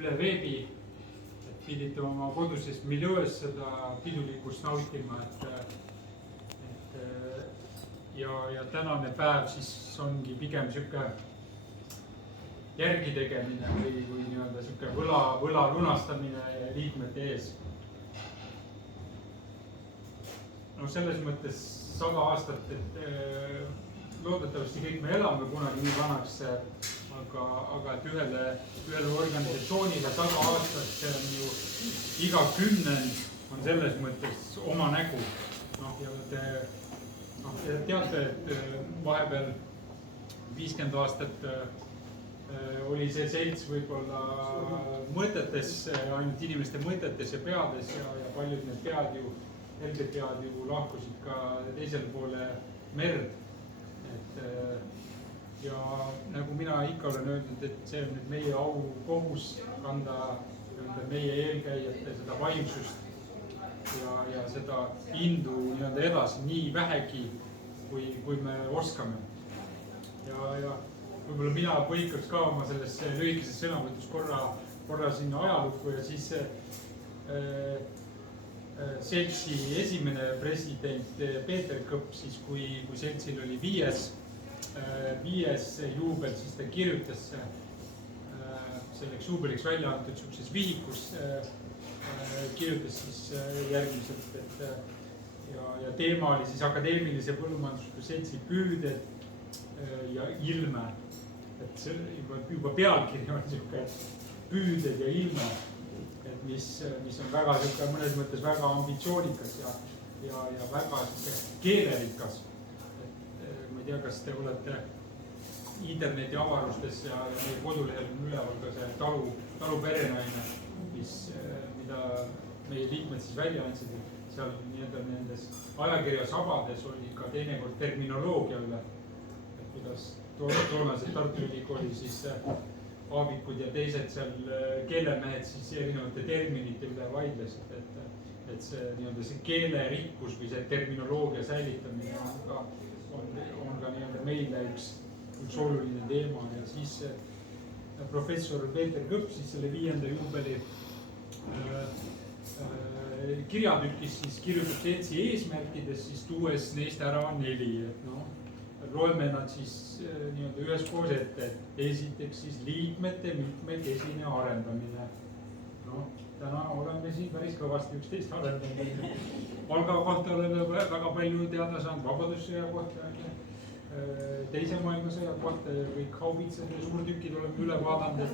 üle veebi, et pidite oma koduses miljöös seda pidulikkust nautima, ja tänane päev siis ongi pigem sihuke järgi tegemine või nii-öelda sihuke võla lunastamine liikmete ees. No selles mõttes 100 aastat, et loodetavasti kõik me elame kunagi nii vanaks, aga et ühele organisatsioonile 100 aastat, see on ju iga kümnend on selles mõttes oma nägu. Ja te teate, et vahepeal 50 aastat oli see selts võib-olla mõtetes, ainult inimeste mõtetes ja peades ja paljud need pead ju lahkusid ka teisele poole merd. Ja nagu mina ikka olen öelnud, et see on nüüd meie au kohus kanda meie eelkäijate seda vaimsust ja seda indu nii-öelda edasi nii vähegi, kui me oskame. Ja võib-olla mina põikaks ka oma selles lühikeses sõnavõtus korra sinna ajalukku ja siis seltsi esimene president Peeter Kõpp, siis kui seltsil oli viies juubel, siis ta kirjutas selleks juubeliks välja antud siukses vihikus, kirjutas siis järgmiselt, et ja teema oli siis akadeemilise põllumajandusliku seltsi püüded ja ilme. Et see juba pealkiri on siuke püüded ja ilme, et mis on väga siuke mõnes mõttes väga ambitsioonikas ja väga keelerikas. Ma ei tea, kas te olete interneti avarustes ja meie kodulehel on üleval ka see talu perenaine, mida meie liikmed siis välja andsid. Seal nii-öelda nendes ajakirja sabades oli ka teinekord terminoloogia üle, et kuidas toonased Tartu Ülikooli siis aabikud ja teised seal keelemehed siis erinevate terminite üle vaidlesid, et see nii-öelda see keelerikkus või see terminoloogia säilitamine on ka nii-öelda meile üks oluline teema. Ja siis professor Peeter Kõpp siis selle 5. juubeli kirjatükis siis kirjutab seltsi eesmärkides, siis tuues neist ära 4, loeme nad siis nii-öelda üheskoos ette. Esiteks siis liikmete mitmekesine arendamine. Täna oleme siin päris kõvasti üksteist arendanud. Valga kohta oleme väga palju teada saanud, vabadussõja kohta, teise maailmasõja kohta ja kõik haubitsad ja suurtükid oleme üle vaadanud.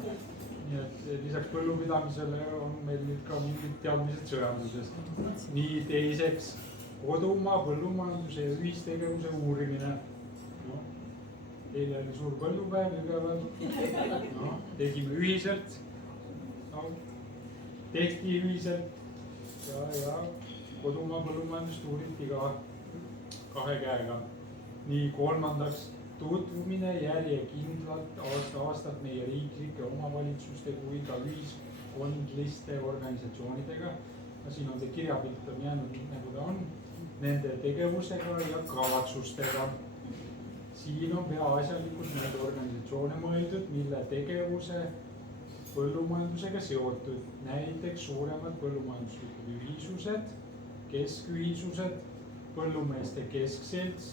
Nii et lisaks põllupidamisele on meil nüüd ka mingid teadmised sõjandusest. Nii teiseks kodumaa põllumajanduse ja ühistegevuse uurimine. Eile oli suur põllupäev üleval. Tegime ühiselt, tehti ühiselt ja kodumaa põllumajandust uuriti ka 2 käega. Nii kolmandaks tutvumine järjekindlalt aastat meie riiklike omavalitsuste kui ka ühiskondliste organisatsioonidega. Siin on see kirjapilt on jäänud nagu ta on, nende tegevusega ja kavatsustega. Siin on peaasjalikult need organisatsioone mõeldud, mille tegevuse põllumajandusega seotud, näiteks suuremad põllumajanduslikud ühisused, keskühisused, põllumeeste keskselts,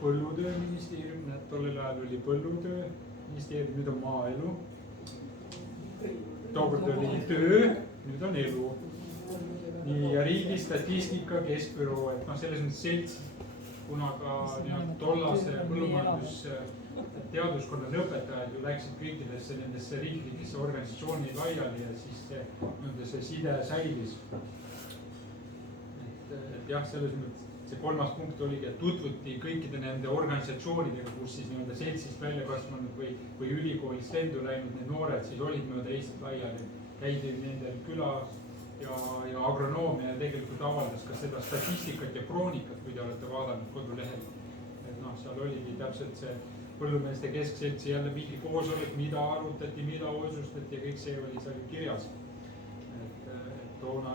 põllutööministeerium, tollel ajal oli põllutööministeerium, nüüd on maaelu. Tookord oli töö, nüüd on elu. Nii ja riigi statistika keskbüroo, et selles mõttes selts, kuna ka tollase põllumajandusteaduskonna lõpetajad ju läksid kõikidesse nendesse riiklikesse organisatsiooni laiali ja siis see side säilis. Et jah, selles mõttes see 3. punkt oligi, et tutvuti kõikide nende organisatsioonidega, kus siis seltsist välja kasvanud või ülikoolist lendu läinud need noored siis olid mööda Eestit laiali. Käidi nendel küla ja agronoomia tegelikult avaldas ka seda statistikat ja kroonikat, kui te olete vaadanud kodulehel. Et seal oligi täpselt see põllumeeste keskseltsi jälle mingi koosolek, mida arutati, mida otsustati ja kõik see oli seal kirjas. Et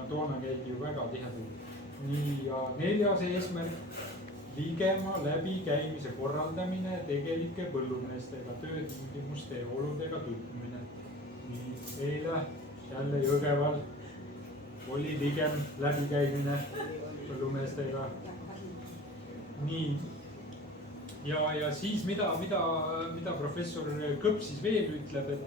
toona käidi ju väga tihedalt. Nii ja 4. eesmärk, ligema läbikäimise korraldamine tegelike põllumeestega, töötingimuste ja oludega tutvumine. eile jälle Jõgeval oli pigem läbikäimine põllumeestega. Nii. Ja siis mida professor Kõpp siis veel ütleb, et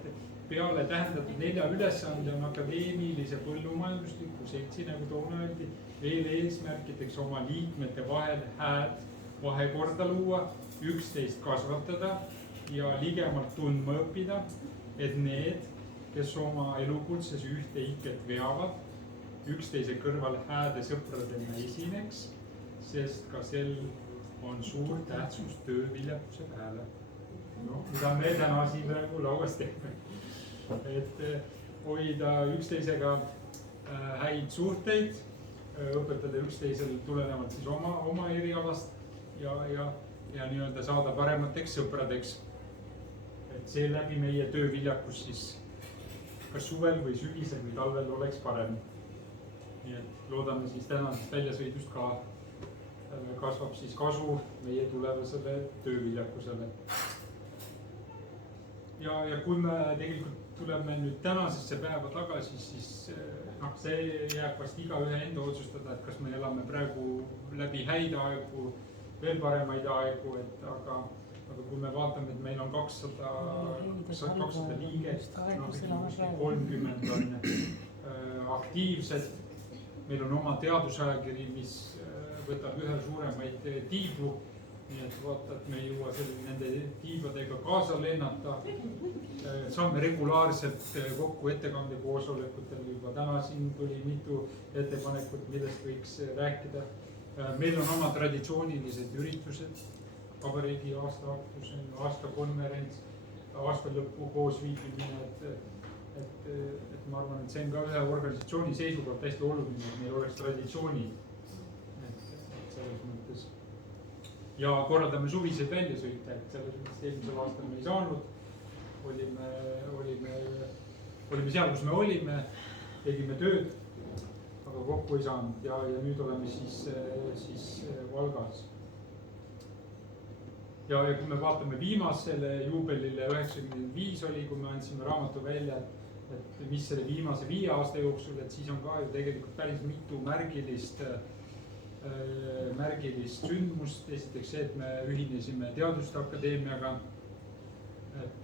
peale tähendatud 4 ülesande on akadeemilise põllumajandusliku seltsi, nagu toona öeldi, veel eesmärkideks oma liikmete vahel vahekorda luua, üksteist kasvatada ja ligemalt tundma õppida, et need, kes oma elukutses ühte iket veavad, üksteise kõrval hääde sõpradena esineks, sest ka sel on suur tähtsus tööviljakuse peale. No, mida me täna siin praegu lauas teeme. Et hoida üksteisega häid suhteid, õpetada üksteisel tulenevalt siis oma erialast ja nii-öelda saada paremateks sõpradeks. Et seeläbi meie tööviljakus siis kas suvel või sügisel või talvel oleks parem. Nii et loodame siis tänasest väljasõidust ka kasvab siis kasu meie tulevasele tööviljakusele. Ja kui me tegelikult tuleme nüüd tänasesse päeva tagasi, siis see jääb vast igaühe enda otsustada, et kas me elame praegu läbi häid aegu, veel paremaid aegu, aga kui me vaatame, et meil on 200 liiget, 30 on aktiivsed, meil on oma teadusajakiri, mis võtab ühe suuremaid tiiblu, nii et vaata, et me ei jõua nende tiibadega kaasa lennata. Saame regulaarselt kokku ettekande koosolekutel, juba täna siin tuli mitu ettepanekut, millest võiks rääkida. Meil on oma traditsioonilised üritused, vabariigi aastaaktus, aastakonverents, aasta lõppu koosviibimine, et ma arvan, et see on ka ühe organisatsiooni seisukohalt hästi oluline, et meil oleks traditsioonid. Selles mõttes. Ja korraldame suviseid väljasõite, et selles mõttes eelmisel aastal me ei saanud. Olime seal, kus me olime, tegime tööd, aga kokku ei saanud ja nüüd oleme siis Valgas. Ja kui me vaatame viimasele juubelile 95 oli, kui me andsime raamatu välja, et mis selle viimase 5 aasta jooksul, et siis on ka ju tegelikult päris mitu märgilist sündmust. Esiteks see, et me ühinesime Teaduste Akadeemiaga, et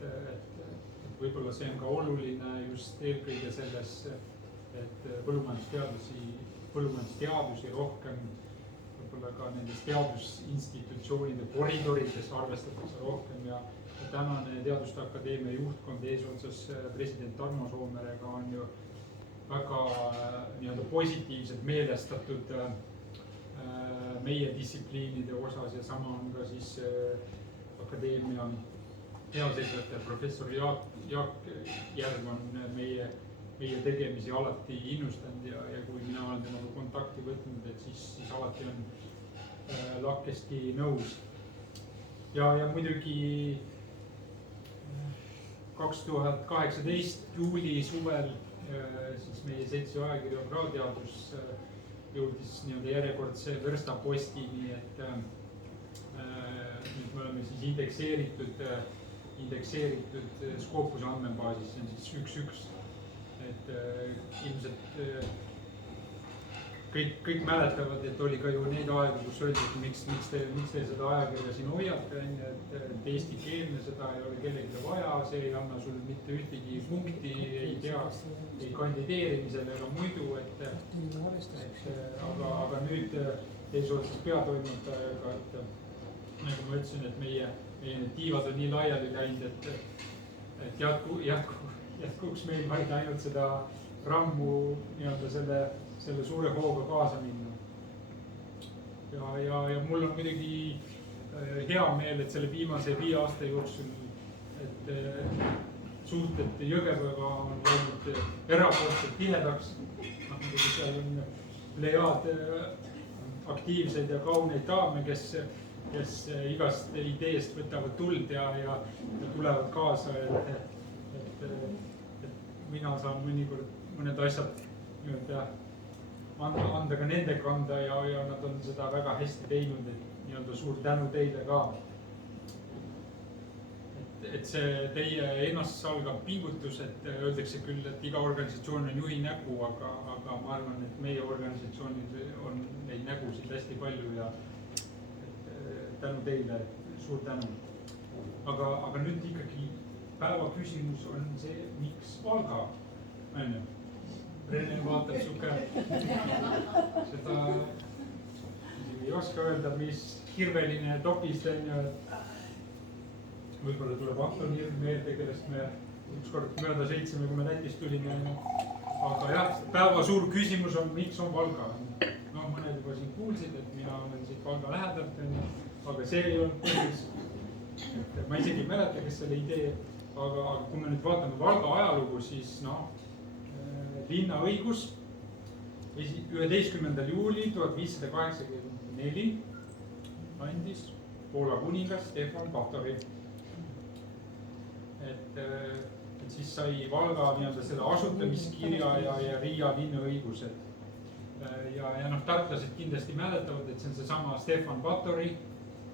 võib-olla see on ka oluline just eelkõige selles, et põllumajandusteadusi rohkem, võib-olla ka nendes teadusinstitutsioonide koridorides arvestatakse rohkem ja tänane Teaduste Akadeemia juhtkond eesotsas president Tarmo Soomerega on ju väga nii-öelda positiivselt meelestatud meie distsipliinide osas ja sama on ka siis akadeemia peasekretär professor Jaak Järv on meie tegemisi alati innustanud ja kui mina olen temaga kontakti võtnud, et siis alati on lahkesti nõus. Ja muidugi 2018 juuli suvel siis meie seltsi ajakiri Agrarteadus jõudis nii-öelda järjekordse verstapostini, et nüüd me oleme siis indekseeritud Scopuse andmebaasis, see on siis 1.1. Et ilmselt kõik mäletavad, et oli ka ju neid aegu, kus öeldi, et miks te seda ajakirja siin hoiate, et eestikeelne, seda ei ole kellelegi vaja, see ei anna sul mitte ühtegi punkti, ei tea, ei kandideerimisel ega muidu, aga nüüd eesotsas peatoimetajaga, et nagu ma ütlesin, et meie tiivad on nii laiali läinud, et jätkuks meil vaid ainult seda rammu nii-öelda selle suure hooga kaasa minna. Ja mul on muidugi hea meel, et selle viimase 5 aasta jooksul, et suhted Jõgevaga on olnud erakordselt tihedaks. Muidugi seal on plejaad aktiivseid ja kauneid daame, kes igast ideest võtavad tuld ja tulevad kaasa, et mina saan mõnikord mõned asjad anda ka nende kanda ja nad on seda väga hästi teinud, et nii-öelda suur tänu teile ka. et see teie ennastsalgav pingutus, et öeldakse küll, et iga organisatsioon on juhi nägu, aga ma arvan, et meie organisatsioonil on neid nägusid hästi palju ja tänu teile, suur tänu. Aga nüüd ikkagi päeva küsimus on see, miks Valga, on ju? Rene vaatab sihuke, seda ei oska öelda, mis hirveline topist on ju, võib-olla tuleb Anton Hirm meelde, kellest me ükskord mööda sõitsime, kui me Lätist tulime. Aga jah, päeva suur küsimus on, miks on Valga. No mõned juba siin kuulsid, et mina olen siit Valga lähedalt, aga see ei olnud põhjus. Ma isegi ei mäleta, kes selle idee, aga kui me nüüd vaatame Valga ajalugu, siis linnaõigus 11. juuli 1584 andis Poola kuningas Stefan Batory. Et siis sai Valga nii-öelda selle asutamiskirja ja Riia linnaõigused. Ja tartlased kindlasti mäletavad, et see on seesama Stefan Batory,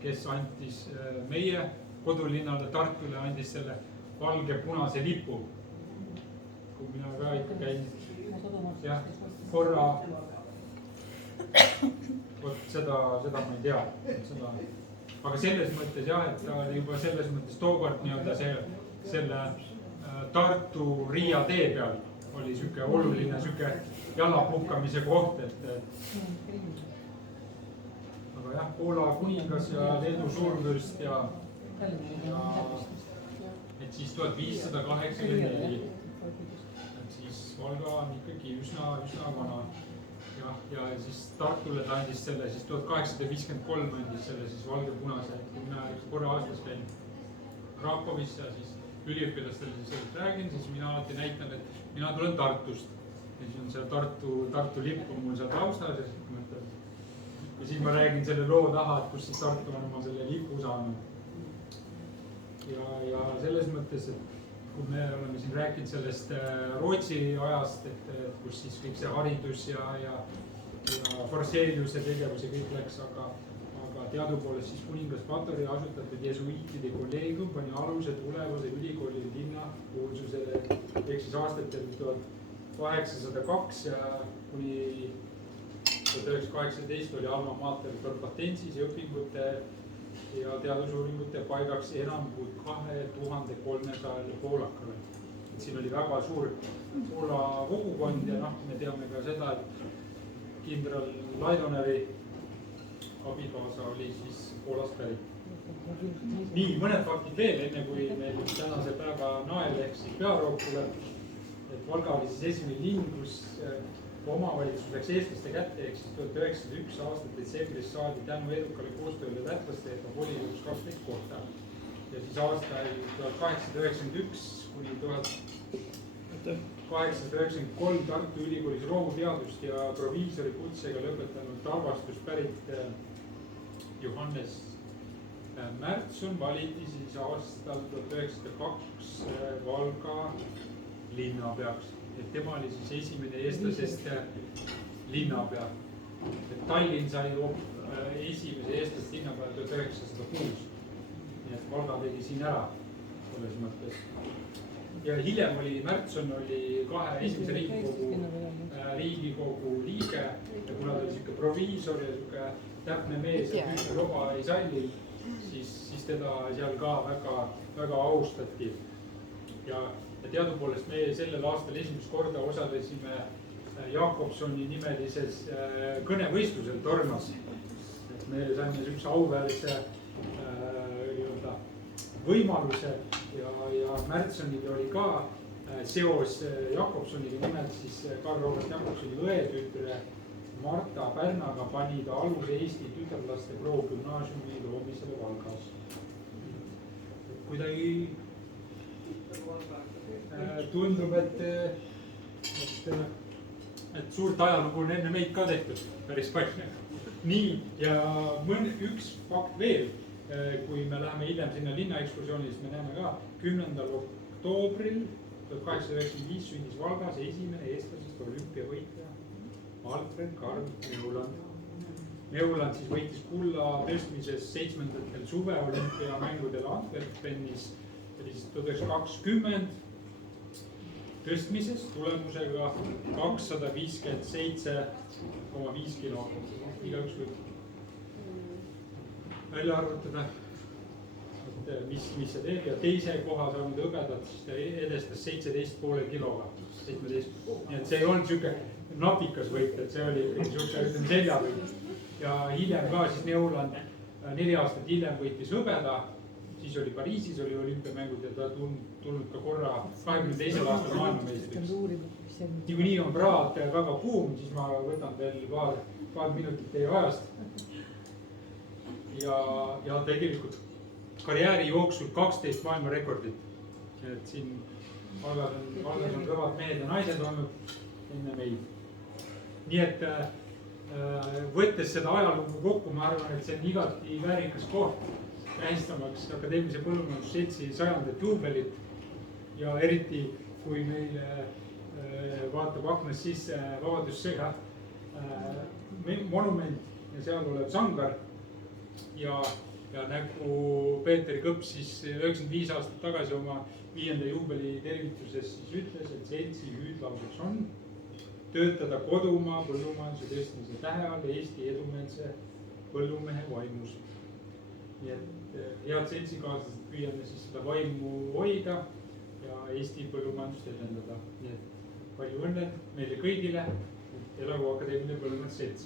kes andis meie kodulinnale Tartule, andis selle valge-punase lipu. Kui mina ka ikka käin, jah, korra, seda ma ei tea. Aga selles mõttes jah, et ta oli juba selles mõttes tookord nii-öelda selle Tartu Riia tee peal oli sihuke oluline sihuke jalapuhkamise koht, aga jah, Poola kuningas ja Leedu suurvürst ja et siis 1584, et siis Valga on ikkagi üsna vana ja siis Tartule ta andis selle, siis 1853 andis selle siis valge-punase, kui mina korra aastas käin Krakowis ja siis üliõpilastele siis räägin, siis mina alati näitan, et mina tulen Tartust. Ja siis on see Tartu lipp on mul seal taustas ja siis ma räägin selle loo taha, et kus siis Tartu on oma selle lipu saanud. Ja selles mõttes, et kui me oleme siin rääkinud sellest Rootsi ajast, et kus siis kõik see haridus ja Forseliuse tegevus ja kõik läks, aga teadupoolest siis kuningas Batory asutatud jesuiitide kolleegium pani aluse tulevase ülikooli linna kuulsusele ehk siis aastatel 1802 kuni 1918 oli Alma Mater Torpatensis ja õpingute ja teadusuuringute paigaks enam kui 2300 poolakale. Siin oli väga suur Poola kogukond ja me teame ka seda, et kindral Laidoneri abikaasa oli siis Poolast pärit. Nii, mõned faktid veel, enne kui meil tänase päeva nael ehk siis pearoog tuleb. Et Valga oli siis esimene linn, kus omavalitsus läks eestlaste kätte, ehk siis 1901 aastat detsembris saadi tänu edukale koostööle lätlastega volikogus 12 kohta. Ja siis aastail 1891 kuni 1893 Tartu Ülikoolis rohuteadust ja proviisori kutsega lõpetanud Tarvastust pärit Johannes Märtson valiti siis aastal 1902 Valga linnapeaks. Et tema oli siis esimene eestlasest linnapea. Et Tallinn sai esimese eestlast linnapea 1906. Nii et Valga tegi siin ära selles mõttes. Ja hiljem oli Märtson oli esimese Riigikogu liige ja kuna ta oli siuke proviisor ja siuke täpne mees ja ühte loba ei salli, siis teda seal ka väga austati. Ja teadupoolest me sellel aastal esimest korda osalesime Jakobsoni nimelises kõnevõistlusel Tormas. Et me saime üks auväärse võimaluse ja Märtsonil oli ka seos Jakobsoniga, nimelt siis Karl Robert Jakobsoni õetütre Marta Pärnaga pani ta aluse Eesti tütarlaste progümnaasiumi loomisele Valgas. Kuidagi tundub, et suurt ajalugu on enne meid ka tehtud päris palju. Nii, ja üks fakt veel, kui me läheme hiljem sinna linnaekskursioonil, siis me näeme ka 10. oktoobril 1895 sündis Valgas esimene eestlasest olümpiavõitja Alfred Karl Neuland. Neuland siis võitis kulla tõstmises 7. suveolümpiamängudel Antwerpenis oli siis 1920 tõstmises tulemusega 257,5 kilo. Igaüks võib välja arvutada, et mis see teeb ja teise koha saanud hõbedat siis ta edestas 17,5 kiloga. 17. Nii et see ei olnud sihuke napikas võit, et see oli sihuke seljavõit. Ja hiljem ka siis Neuland 4 aastat hiljem võitis hõbeda, siis oli Pariisis oli olümpiamängud ja ta tulnud ka korra 22. aastal maailmameistriks. Niikuinii on praad väga kuum, siis ma võtan veel paar minutit teie ajast. Ja tegelikult karjääri jooksul 12 maailmarekordit. Et siin valgas on kõvad mehed ja naised olnud enne meid. Nii et võttes seda ajalugu kokku, ma arvan, et see on igati väärikas koht tähistamaks Akadeemilise Põllumajandusseltsi 100. juubelit. Ja eriti, kui meile vaatab aknast sisse Vabadussõja monument ja seal olev sangar. Ja nagu Peeter Kõps siis 95 aastat tagasi oma 5. juubeli tervituses siis ütles, et seltsi hüüdlauseks on töötada kodumaa põllumajanduse tõstmise tähe all Eesti edumeelse põllumehe vaimus. Nii et head seltsikaaslased, püüame siis seda vaimu hoida ja Eesti põllumajandust edendada. Nii et palju õnne meile kõigile, elagu Akadeemiline Põllumajandusselts.